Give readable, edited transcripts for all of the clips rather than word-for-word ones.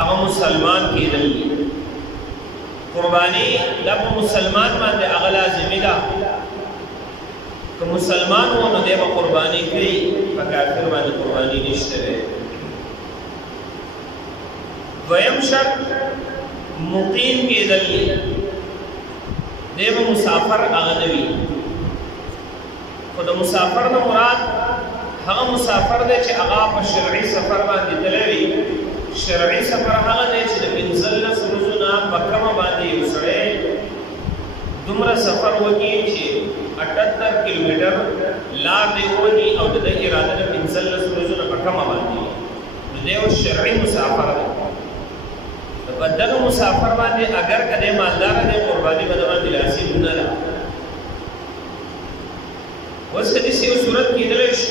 هغه مسلمان کېدل دي. قرباني دا په مسلمان باندې هغه لازمي ده. که مسلمان و نو دی به قرباني کوي، په کافر باندې قرباني نشته دی. دویم شرط مقیم کېدل دي. دی به مسافر هغه نه وي. خو د مسافر نه مراد هغه مسافر دی چې هغه په شرعي سفر باندې تللی وي. شرعي سفر هغه دی چې د 15 ورځو نه په کمه باندې یو سړی دومره سفر وکړي چې 78 کیلومتر لار دی ووهي او د ده اراده د 15 ورځو نه په کمه باندې وي، نو دی یو شرعي مسافر دی. په دغه مسافر باندې اگر که دی مالدار دی، قرباني به د باندې لازم نه ده. اوس که داسې یو صورت کېدلی شي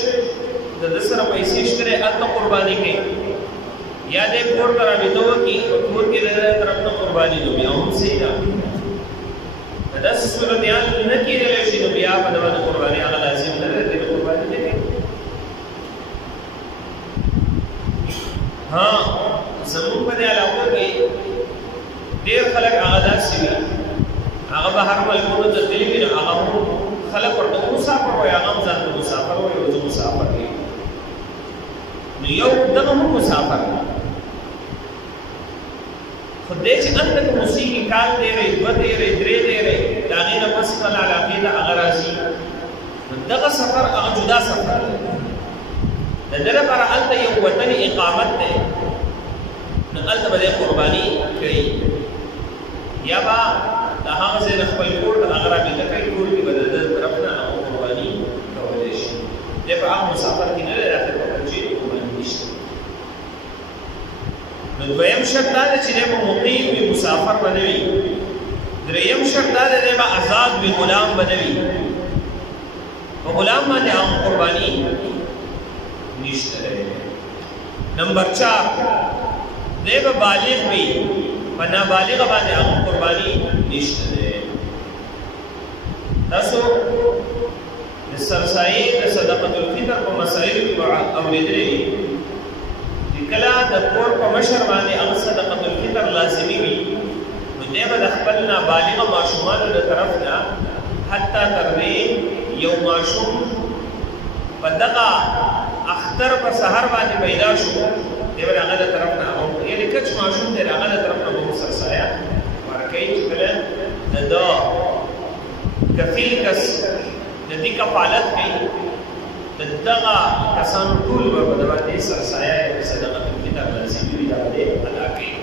د ده سره پیسې شته دی، هلته قرباني کوي، یا دی کور ته رابطه وکړي په کور کې د ده طرف نه قرباني نو بیا هم صحیح ده. که داسې صورتیان نه کېدلی شي نو بیا په د باندې قرباني هغه لازم نه ده، دی به قرباني نه کوي. ها زمونږ په دې علاقو کې ډېر خلک هغه داسې وي، هغه بهر ملکونو ته تللي وي، نو هغه هم خلک ورته مسافر وایي، هغه هم ځان ته مسافر وایي او زه مسافر یم. نو یو دغه هم مسافر دی. خو دی چې هلته که موسیقي کال تېری، 2 تېری، 3 تېری، د هغې نه پس خپل علاقې ته هغه راځي، نو دغه سفر هغه جدا سفر دی. د ده لپاره هلته یو وطني اقامت دی، نو هلته به دی قرباني کوي، یا به د هغه ځای نه خپل کور ته هغه رابطه کوي، کور کې به د ده طرف نه هغه قرباني کولی شي. دی په هغه مسافر کې نه دی راغلی په کوم چې قرباني نشته. نو دویم شرط دا دی چې دی به مقیم وي، مسافر به نه وي. دریم شرط دا دی دی به آزاد وي، غلام به نه وي. په غلام باندې هغه قرباني نشته دی. نمبر 4 دی به بالغ وي، په نابالغه باندې هغه قرباني نشته دی. تاسو د سرسایي د صدقة الفطر په مسایلو کې اورېدلي چې کله د کور په مشر باندې هغه صدقة الفطر لازمي وي، نو دی به د خپل نابالغه ماشومانو د طرف نه حتی تر دې یو ماشوم په دغه اختر په سحر باندې پیدا شو، دی به د هغه د طرف نه یعنې کچ ماشوم دی د هغه د طرف نه به مو سرسایه ورکوي چې کله د ده کفیل کس د دې کفالت کوي، د دغه کسانو ټول به په ده باندې سرسایه صدقة الفطر لازمي وي، دا به دی ادا کوي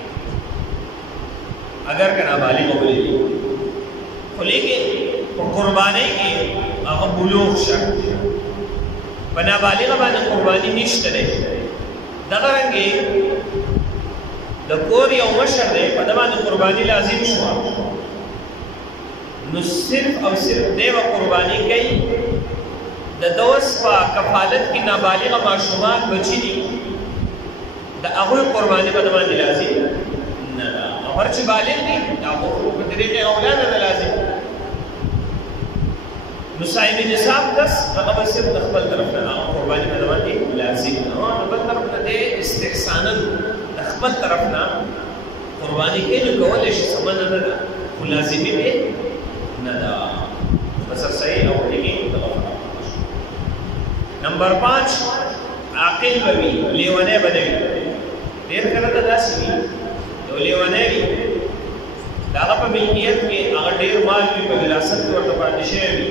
اگر که نابالغ وبلېږي. خو لیکن په قربانۍ کې هغه بلوغ شرط دی، په نابالغه باندې قرباني نشته دی. دغه رنګې د کور یو مشر دی، په ده باندې قرباني لازم شوه، نو صرف او صرف دی به قرباني کوي. د ده اوس په کفالت کې نابالغه ماشومان بچي دي، د هغوی قرباني په ده باندې لازم نه ده. هر چې بالغ دي د هغو په طریقې اولاده ده لازم. نو صاحب نصاب کس هغه به صرف د خپل طرف نه هغه قرباني په ده باندې لازم نه، د بل طرف نه دی استحسانا د خپل طرف نه قرباني کوي، نو کولی شي څه منع نه ده، خو لازمي به نه ده. بسر صحیح او لیکن دغه نمبر 5 عاقل به وي، لیونی به نه وي. ډېر کله ته داسې وي یو لیونی وي، د هغه په ملکیت کې هغه ډېر مال وي، په وراثت کې ورته پاتې شوی وي،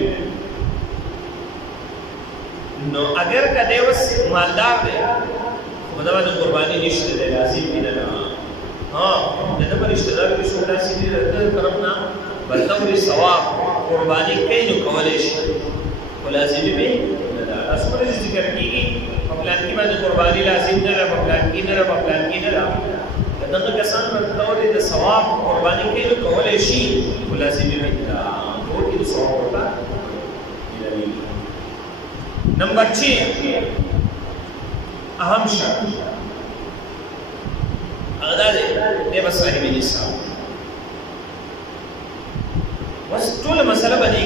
نو اگر که دی اوس مالدار دی خو د باندې قرباني نشته دی، لازم دي نه ده. ها د ده په رشته دارو کې څوک داسې دي د ده طرف نه بطور ثواب قرباني کوي، نو کولی شي، خو لازمي به نه ده. څومره چې ذکر کېږي په پلانکي باندې قرباني لازم نه ده، په پلانکي نه ده، په پلانکي نه ده، د دغه کسانو په طور د ثواب قرباني کوي، نو کولی شي، خو لازمي به نه ده. ټول کې د ثواب ورته ملوي. نمبر 6 اهم شرط هغه دا دی دی به صاحب نصاب. بس ټوله مسله به دی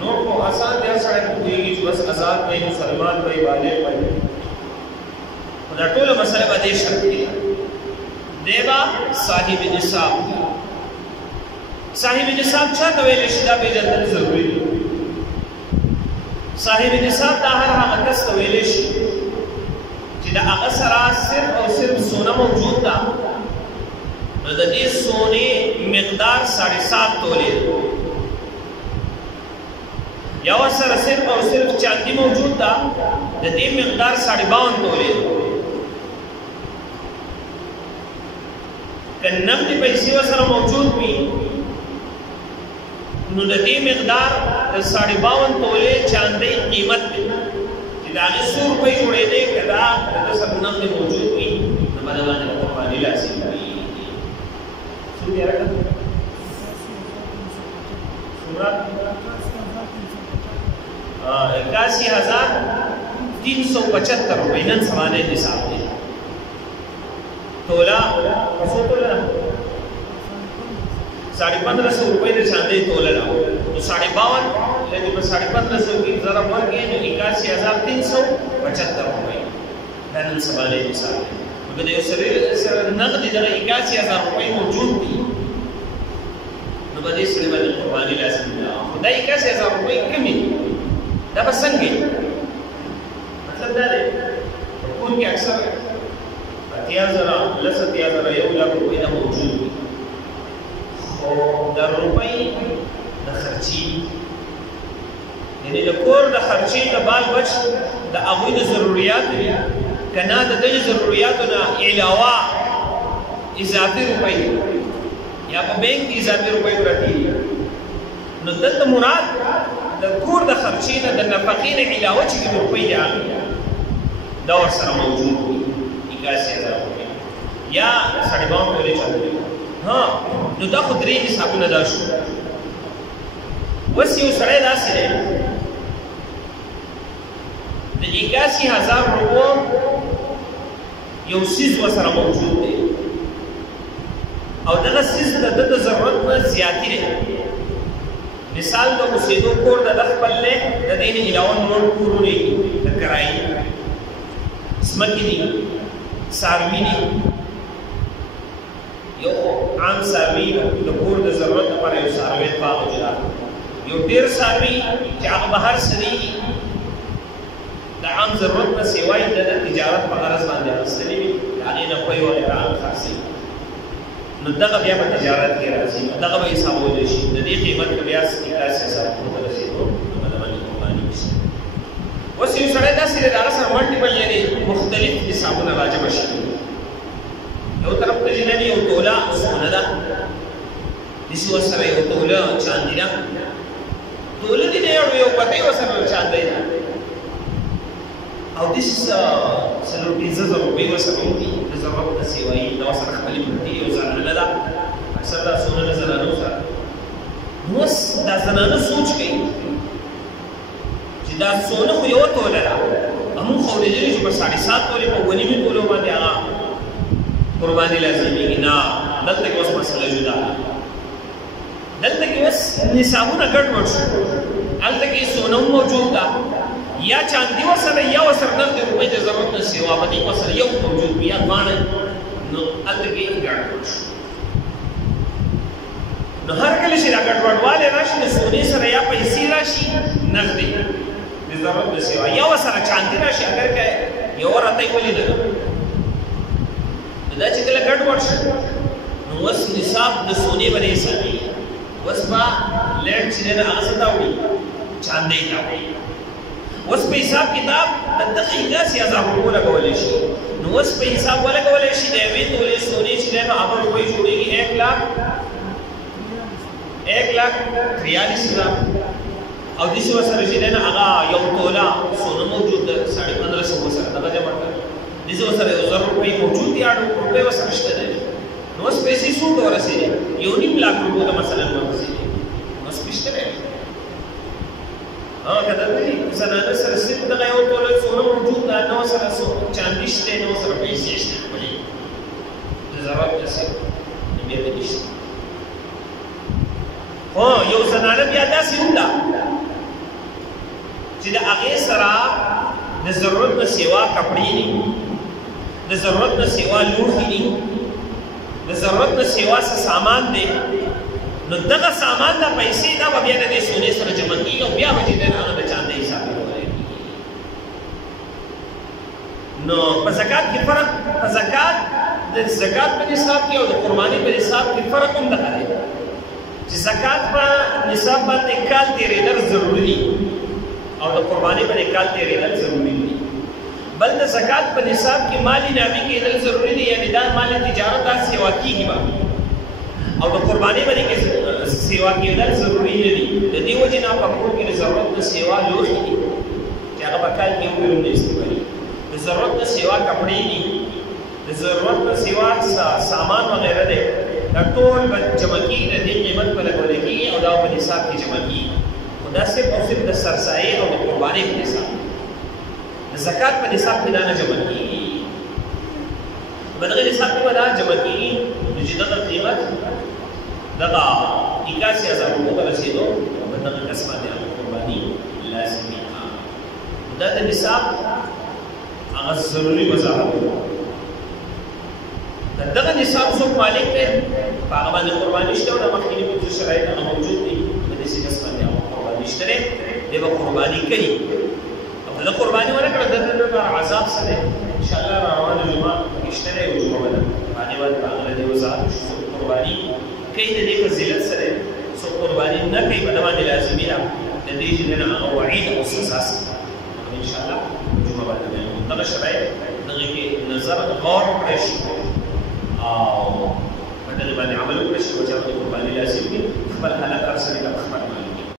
نور خو آسان دی، هر سړی پوهېږي چې بس آزاد وي، مسلمان وي، بالغ وي. دا ټوله مسله به دې شرط کې دی با صاحب نصاب صاحب نصاب چاته ویل شي دا پیژندل ضروري دي صاحب نصاب دا هر هغه کس ته ویل شي چې دا هغه سره صرف او صرف سونه موجود ده نو د دې سونې مقدار 7.5 تولې یا سره صرف او صرف چاندي موجود ده د دې مقدار 52 تولې که نقدي پیسې وسره موجود وي نو د دې مقدار د 52 تولې چاندي قیمت دی چې دا 100 روپۍ جوړېدې کدا د سره نقدي موجود وي نو باندې قرباني لازم وي څو دی راکړه سورات 81,375 روپۍ نن سمانه نصاب دی تولا کسو تولا 1550 روپۍ د چاندي تولا راو نو 52 لکه په 1550 کې ضرب ورکړي نو 81,375 روپۍ نن سمانه نصاب دی نو د یو سره نقد د 81,000 روپۍ موجود دي نو به دې سره باندې قرباني لازم ده خدای 81,000 روپۍ کمی دا بسنګي مطلب دا دی کون کې اکثر 80,000 لسه یو لک روپۍ دا موجود دي خو د روپۍ د خرچي یعنی د کور د خرچي د بال بچ د هغوی د ضروريات کنا د دې ضرورياتو نه علاوه اضافي روپۍ یا په بانک کې اضافي روپۍ ورته نو دلته مراد د کور د خرچي نه د نفقې نه علاوه چې روپۍ دی دا ورسره موجود وي 81,000 روپۍ یا 52 تولې چاندي ها نو دا خو درې حسابونه دا شو وس یو سړی داسې دی د 81,000 روپو یو څیز ورسره موجود دی او دغه څیز د ضرورت نه زیاتې دی مثال د اوسېدو کور د خپل نه د دې نه علاوه نور کورونه د کرایي ځمکې دي څاروي دي یو عام څاروي د کور د ضرورت لپاره یو څاروي باغ جوړ یو ډېر څاروي چې هغه بهر سړي د عام ضرورت نه سیوای د تجارت په غرض باندې اخیستلي وي هغې نه کوی وغیره عام خاصوي نو دغه بیا په تجارت کې راځي دغه به حسابولی شي د دې قیمت که بیا 81,000 ته رسېدو نو به د باندې قرباني وشي اوس یو سړی داسې دی د هغه سره ملټیپل یعنې مختلف حسابونه راجمع شي یو طرف ته چې یو توله سونه ده داسې ورسره یو توله چاندي ده توله دې نه یو پټۍ ورسره چاندی ده او داسې څلور 15,000 روپۍ ورسره وي د ضرورت نه سیوایي دا ورسره خپلې پټۍ یو زنانه ده اکثر دا سونه د زنانو سره نو اوس دا زنانه سوچ کوي چې دا سونه خو یوه توله ده همون خو اورېدلي چې په 7.5 تولې په 1.5 تولو باندې هغه قرباني لازمېږي نه دلته کې اوس مسله جدا ده دلته کې اوس نصابونه ګډوډ شو هلته کې سونه موجود ده یا چاندي ورسره یا ورسره نقد روپۍ د ضرورت نه سیوا په دې ورسره یو موجود وي یا دواړه نو هلته کې ګډوډ شو نو هر کله چې دا ګډوډوالی راشي د سونې سره یا پیسې راشي نقدي د ضرورت نه سیوا یا ورسره چاندي راشي اگر که یوه راتۍ ولیده دا چې کله ګډوډ شو نو اوس نصاب د سونې به نه حسابېږي اوس به لیټ چې دی نه هغه څه ته وړي چاندۍ ته وړي اوس په حساب کتاب د دغه 81,000 روپو لګولی شي نو اوس په حساب ولګولی شي د یوې تولې سونې چې دی نو هغه روپۍ جوړېږي 1,43,000 او داسې ورسره چې دی نو هغه یو توله سونه موجود ده 1550 ورسره دغه جمع کړه داسې ورسره 1,000 روپۍ موجود دي 8 روپۍ ورسره شته دی نو اوس پیسې څو ته ورسېدې 1.5 लाख روپو ته مثلا ورسېدې اوس پېشته دی که دلته زنانه سره صرف دغه یو توله سونه موجود ده نه ورسره چاندي شته نه ورسره پیسې شته خپلې د ضرورت داسې بیا به نشته خو یو زنانه بیا داسې هم ده چې د هغې سره د ضرورت نه سیوا کپړې دي د ضرورت نه سیوا لوښي دي، د ضرورت نه سیوا څه سامان دی، نو دغه سامان دا پیسې دا به بیا د دې سونې سره جمع کېږي او بیا به چې دی هغه د چاندې حساب وکړي. نو په زکات کې فرق، په زکات د زکات په نصاب کې او د قرباني په نصاب کې فرق هم دغه دی چې زکات په نصاب باندې کال تېرېدل ضروري دي او د قرباني باندې کال تېرېدل ضروري دي. بل د زکات په نصاب کې مالی نامي کېدل ضروري دي، یعنی دا مال تجارت دا سیوا کېږي به، او د قرباني باندې کې سیوا کېدل ضروري نه دي. د دې وجې نه په کور کې د ضرورت نه سیوا لوښي دي چې هغه په کال کې یو کلونه استعمالي، د ضرورت نه سیوا کپړې دي، د ضرورت نه سیوا سامان وغیره دی، دا ټول به جمع کېږي، د دې قیمت په لګولی کېږي او دا په نصاب کې جمع کېږي. خو دا صرف او صرف د سرسایې او د قربانۍ په نصاب، د زکات په نصاب کې دا نه جمع کېږي. په دغه نصاب کې به دا جمع کېږي نو چې دغه قیمت دغه 81,000 روپو ته رسېدو او په دغه کس باندې هغه قرباني لازمي ده. دا د نصاب هغه ضروري وضاحت دی. دغه نصاب څوک مالک دی په هغه باندې قرباني شته او د مخکیني پنځه شرایط هغه موجود دي، په داسې کس باندې هغه قرباني شته دی، دی به قرباني کوي. او که د قرباني ونه کړه د ده لپاره عذاب څه دی؟ انشاءالله را روانه جمعه پکې شته دی، یو جمعه به ده هغې باندې په هغه د دې وضاحت وشي. څوک قرباني کوي د دې فضیلت څه دی، څوک قرباني نه کوي په ده باندې لازمي ده، د دې چې دی نه هغه وعید او سزا څه ده انشاءالله جمعه باندې بیانوو. دغه شرایط دغې کې نظر غور کړی شي او په دغې باندې عمل وکړی شي چې هغه قرباني لازم وي، خپل حالت هر سړي ته خبر